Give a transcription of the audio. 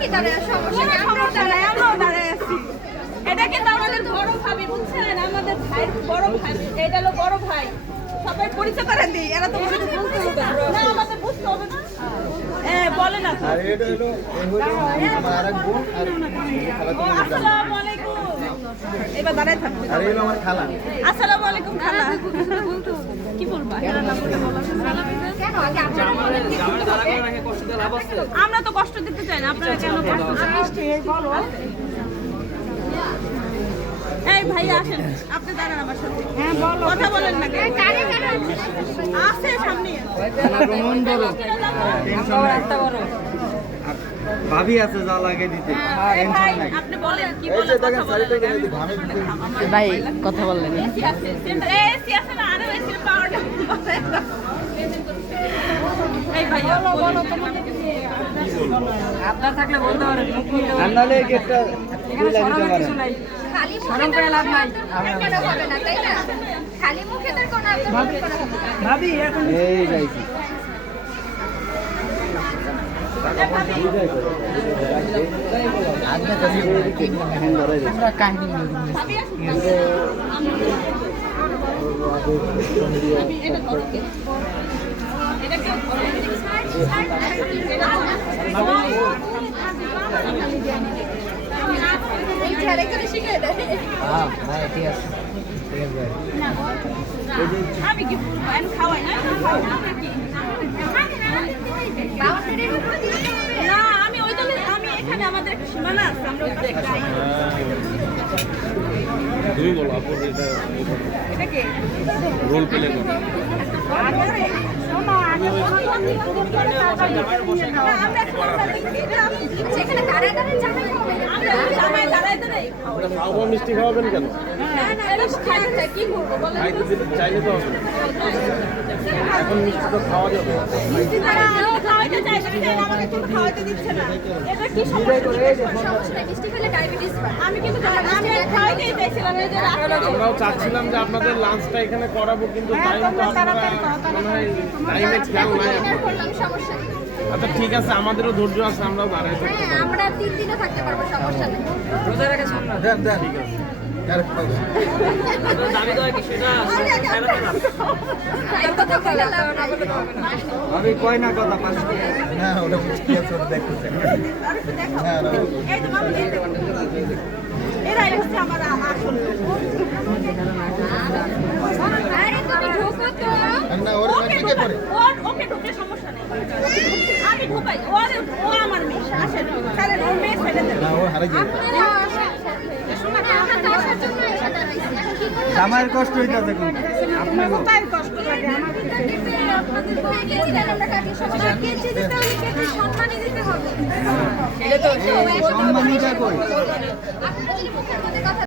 কি দাঁড়ায় সমস্যা নেই, আমরাও দাঁড়ায় আছি। এটা কিন্তু আমাদের বড় ভাবি, বুঝছেন? আমাদের ভাইয়ের বড় ভাই, এটা হলো বড় ভাই। সবাই পরিচয় করে দিই, এরা তো বলতে হবে না, আমাদের বুঝতে হবে না। বলে না তো। আর এটা হলো আমার আরেক বোন আর খালাতো বোন। আসসালামু আলাইকুম। এবার দাঁড়ায় থাকবে। আর এই হলো আমার খালা। আসসালামু আলাইকুম খালা। কি বলবা? এরা না বলতে বলা। কেন আগে আমরা তো কষ্ট দিতে চাই না, আপনারা কেন কষ্ট দিচ্ছেন? বলো। এই ভাই আসেন, আপনি দাঁড়ান আমার সাথে। হ্যাঁ বলো, কথা বলেন না কেন? আছে সামনে। একটা বড় ভাবি আছে যা লাগে দিতে। ভাই আপনি বলেন কি বলেন, কথা বলেন। ভাই কথা বললেন এসি আছে, এসি আছে না, আরে এসি পাওয়ারটা। এই ভাই বলো তোমাকে আপনার থাকলে বলতে পারেন। আন্নালে গেটটা খুলে দিতে পারেন। খালি মুখে করে লাভ নাই, কেন হবে না, তাই না? খালি মুখে তার কোনো আক্রমণ করা হবে না। ভাবি এখন এই যাইছি। আজকে তো এখন ধরে দিই। আমরা কাহিনী ভাবি আসুন। এটা ধরো। এটা কি? এই ছেলে করে শিখে দেয়। হ্যাঁ ভাই ঠিক আছে আমি কি বলবো? আমি খাওয়াই না, খাওয়াই না নাকি? না, আমি ওই দলে, আমি এখানে আমাদের একটা সীমানা আছে, আমরা ওই পাশে যাই। তুমি বলো আপু, এটা কি? রোল প্লে করো। সেখানে দাঁড়ায় দাঁড়ায় জামাই খাওয়াবে। আমরা জামাই দাঁড়ায় দাঁড়ায় খাওয়াই। খাওয়া মিষ্টি খাওয়াবেন কেন? না, এটা খাইতে কি করবো বলেন? খাইতে দিতে চাইলে তো হবে না। এখন মিষ্টি তো খাওয়া যাবে। মিষ্টি ছাড়া আরো খাওয়াইতে চাইছে, আমাকে তো খাওয়াইতে দিচ্ছে না। এটা কি সমস্যা? মিষ্টি খেলে ডায়াবেটিস হয়। আমি কিন্তু আমি খাওয়াইতেই চাইছিলাম, এই যে আমরাও চাচ্ছিলাম যে আপনাদের লাঞ্চটা এখানে করাবো, কিন্তু টাইম তো আপনারা মনে হয় টাইমে খেয়াল নাই আপনাদের। করলাম, সমস্যা নেই। আচ্ছা ঠিক আছে, আমাদেরও ধৈর্য আছে, আমরাও দাঁড়াই থাকবো। হ্যাঁ, আমরা 3 দিনও থাকতে পারবো, সমস্যা নেই। রোজা রাখা শোন না দেন দেন। আর খাও। দাবি দেওয়া কি সেটা এই কথা বলে লাভ নাই। ভাবি কয় না কথা পাঁচ না ওটা কি আছে ওটা দেখতেছেন। আর একটু দেখাও। হ্যাঁ এই তো মামি, এরাই হচ্ছে আমার আসল লোক। আরে তুমি ঢোকো তো। না ওর নাকি কে করে? ওকে ঢুকলে সমস্যা নেই। আমি ঢুকাই। ও আমার মেয়ে, আসেন। ছাড়েন, ওর মেয়ে ছেড়ে দেন। না ও হারে যায়। আপনারা আসেন। শোনা না, আমরা তো আসার জন্য এসে দাঁড়াইছি। এখন কি করব? জামাইয়ের কষ্ট হইতাছে কোন? আপনার কোথায় কষ্ট লাগে আমার? আপনাদের তো গেছিলেন, আমরা কাকে সম্মান কেজি দিতে হলে কেজি সম্মানই দিতে হবে। সম্মানিকা কই? আপনারা যদি মুখের মধ্যে কথা